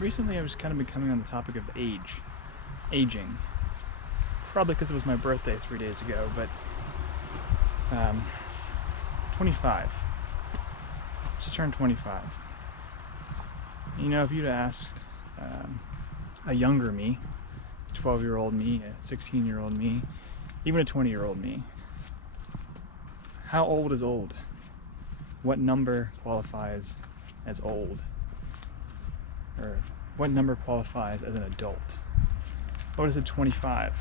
recently I've just kind of been coming on the topic of aging. Probably because it was my birthday 3 days ago, but 25. Just turned 25. You know, if you'd asked a younger me, 12-year-old me, a 16-year-old me, even a 20-year-old me, how old is old? What number qualifies as old? Or what number qualifies as an adult? What is it, 25?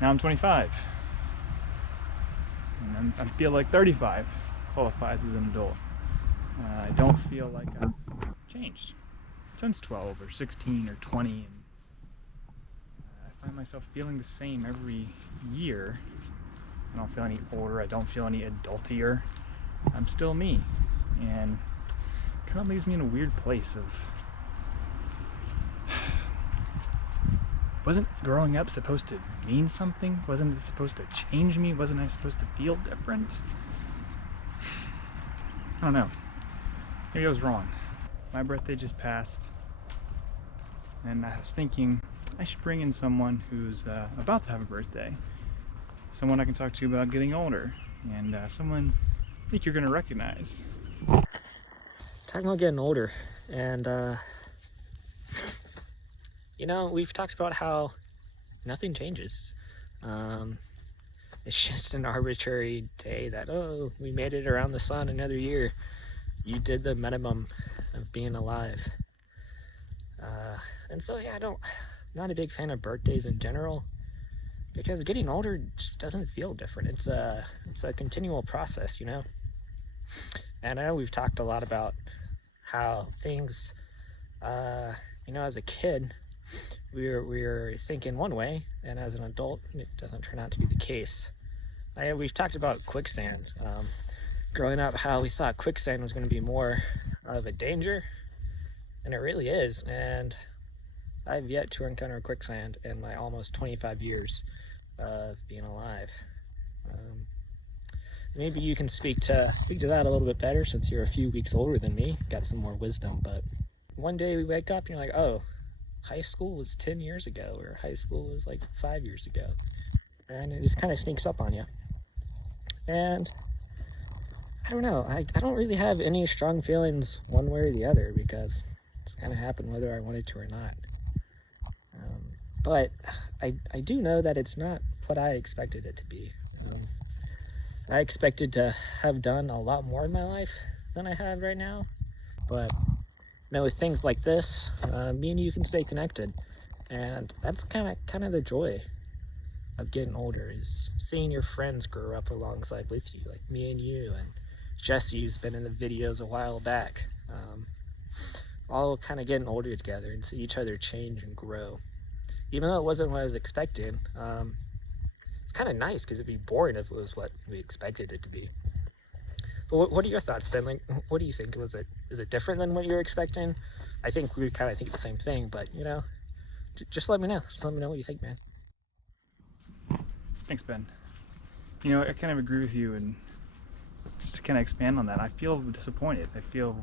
Now I'm 25. And I feel like 35 qualifies as an adult. I don't feel like I've changed since 12 or 16 or 20. And I find myself feeling the same every year. I don't feel any older. I don't feel any adultier. I'm still me. And it kind of leaves me in a weird place of, wasn't growing up supposed to mean something? Wasn't it supposed to change me? Wasn't I supposed to feel different? I don't know. Maybe I was wrong. My birthday just passed, and I was thinking I should bring in someone who's about to have a birthday. Someone I can talk to about getting older, and someone I think you're going to recognize. Talking about getting older, and you know, we've talked about how nothing changes. It's just an arbitrary day that, oh, we made it around the sun another year. You did the minimum of being alive. And so, yeah, I'm not a big fan of birthdays in general, because getting older just doesn't feel different. It's a continual process, you know? And I know we've talked a lot about how things, you know, as a kid, we're thinking one way, and as an adult, it doesn't turn out to be the case. We've talked about quicksand. Growing up, how we thought quicksand was going to be more of a danger, and it really is. And I've yet to encounter quicksand in my almost 25 years of being alive. Maybe you can speak to that a little bit better, since you're a few weeks older than me, got some more wisdom. But one day we wake up and you're like, oh, high school was 10 years ago, or high school was like 5 years ago. And it just kind of sneaks up on you. And I don't know, I don't really have any strong feelings one way or the other, because it's kind of happened whether I wanted to or not. But I do know that it's not what I expected it to be. I expected to have done a lot more in my life than I have right now. But you know, with things like this, me and you can stay connected, and that's kind of the joy of getting older, is seeing your friends grow up alongside with you, like me and you, and Jesse, who's been in the videos a while back, all kind of getting older together and see each other change and grow. Even though it wasn't what I was expecting, it's kind of nice, because it'd be boring if it was what we expected it to be. But what are your thoughts, Ben? Like, what do you think? Is it different than what you were expecting? I think we kind of think the same thing, but you know, just let me know. Just let me know what you think, man. Thanks, Ben. You know, I kind of agree with you, and just to kind of expand on that, I feel disappointed. I feel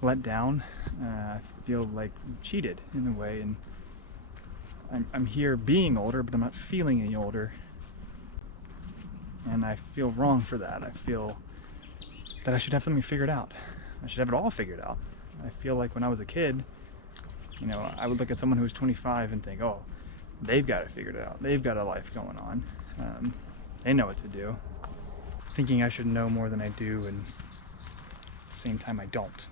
let down. I feel like cheated in a way, and I'm here being older, but I'm not feeling any older, and I feel wrong for that. I feel that I should have something figured out. I should have it all figured out. I feel like when I was a kid, you know, I would look at someone who was 25 and think, oh, they've got it figured out. They've got a life going on. They know what to do. Thinking I should know more than I do, and at the same time I don't.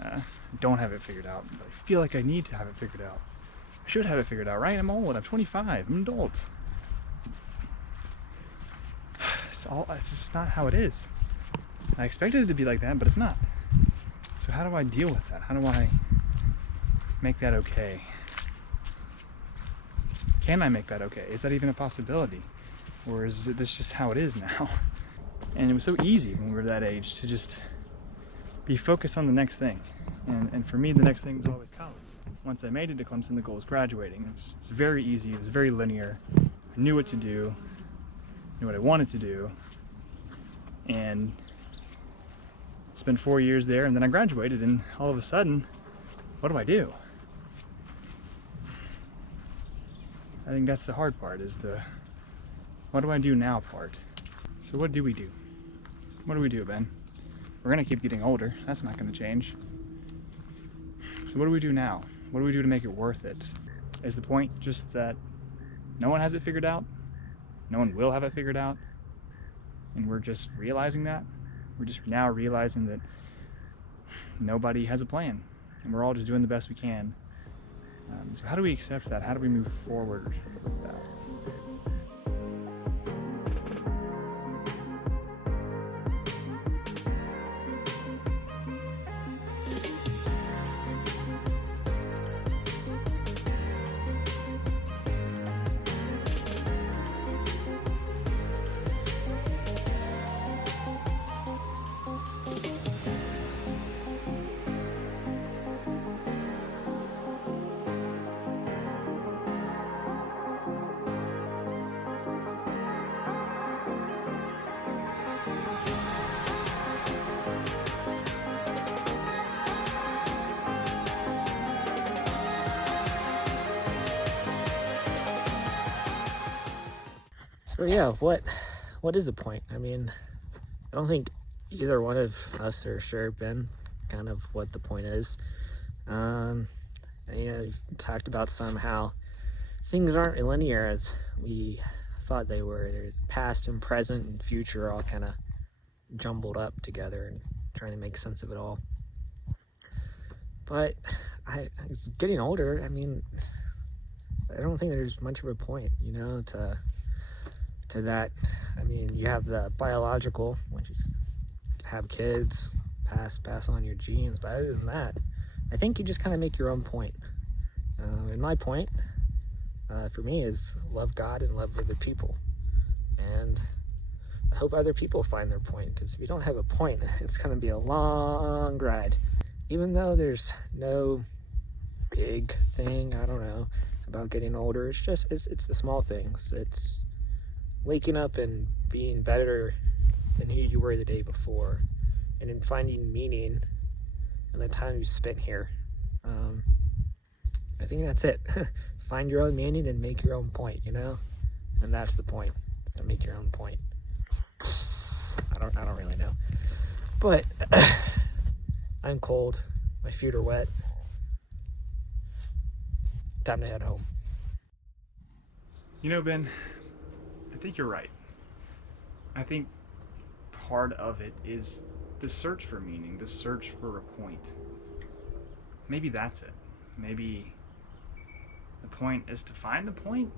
I don't have it figured out, but I feel like I need to have it figured out. I should have it figured out, right? I'm old. I'm 25. I'm an adult. It's just not how it is. I expected it to be like that, but it's not. So how do I deal with that? How do I make that okay? Can I make that okay? Is that even a possibility? Or is this just how it is now? And it was so easy when we were that age to just be focused on the next thing. And for me, the next thing was always college. Once I made it to Clemson, the goal was graduating. It was very easy. It was very linear. I knew what to do, knew what I wanted to do, and spent 4 years there, and then I graduated, and all of a sudden what do I do? I think that's the hard part, is the what do I do now part. So what do we do? What do we do, Ben? We're gonna keep getting older. That's not gonna change. So what do we do now? What do we do to make it worth it? Is the point just that no one has it figured out? No one will have it figured out? And we're just realizing that? We're just now realizing that nobody has a plan, and we're all just doing the best we can. So how do we accept that? How do we move forward with that? So yeah, what is the point? I mean, I don't think either one of us are sure, Ben, kind of what the point is. And, you talked about somehow things aren't linear as we thought they were. There's past and present and future all kind of jumbled up together and trying to make sense of it all. But as getting older, I mean, I don't think there's much of a point, to that. I mean, you have the biological, which is have kids, pass on your genes. But other than that, I think you just kind of make your own point. And my point, for me, is love God and love other people. And I hope other people find their point, because if you don't have a point, it's going to be a long ride. Even though there's no big thing, I don't know, about getting older, it's the small things. It's waking up and being better than who you were the day before, and in finding meaning in the time you spent here. I think that's it. Find your own meaning and make your own point, and that's the point. So make your own point. I don't really know, but I'm cold, my feet are wet, time to head home. Ben, I think you're right. I think part of it is the search for meaning, the search for a point. Maybe that's it. Maybe the point is to find the point.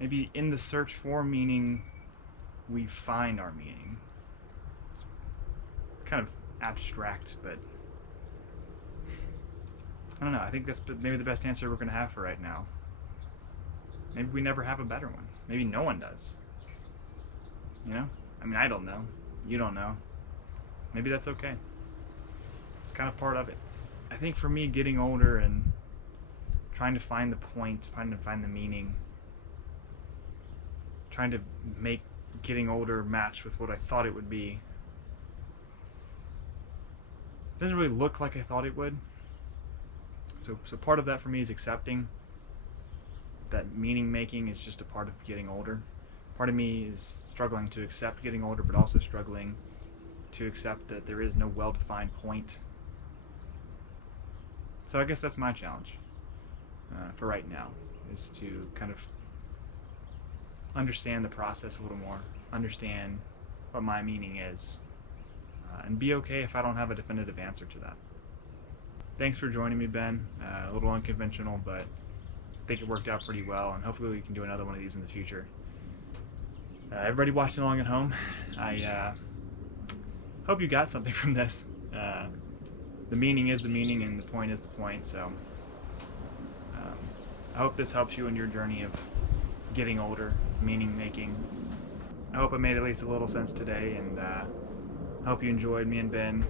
Maybe in the search for meaning, we find our meaning. It's kind of abstract, but I don't know. I think that's maybe the best answer we're going to have for right now. Maybe we never have a better one. Maybe no one does. I mean, I don't know. You don't know. Maybe that's okay. It's kind of part of it. I think for me, getting older and trying to find the point, trying to find the meaning, trying to make getting older match with what I thought it would be, it doesn't really look like I thought it would. So part of that for me is accepting that meaning making is just a part of getting older. Part of me is struggling to accept getting older, but also struggling to accept that there is no well-defined point. So I guess that's my challenge for right now, is to kind of understand the process a little more, understand what my meaning is, and be okay if I don't have a definitive answer to that. Thanks for joining me, Ben. A little unconventional, but I think it worked out pretty well, and hopefully we can do another one of these in the future. Everybody watching along at home, I hope you got something from this. The meaning is the meaning, and the point is the point, so I hope this helps you in your journey of getting older, meaning making. I hope it made at least a little sense today, and I hope you enjoyed me and Ben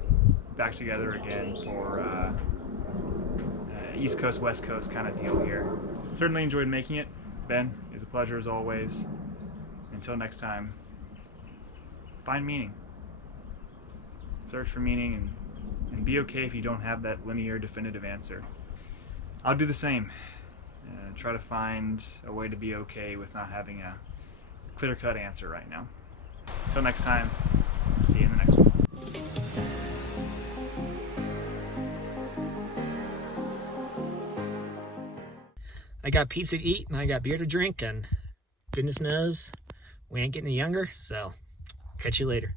back together again for East Coast, West Coast kind of deal here. Certainly enjoyed making it. Ben, it's a pleasure as always. Until next time, find meaning. Search for meaning and be okay if you don't have that linear, definitive answer. I'll do the same. Try to find a way to be okay with not having a clear-cut answer right now. Until next time, see you in the next one. I got pizza to eat and I got beer to drink, and goodness knows we ain't getting any younger, so catch you later.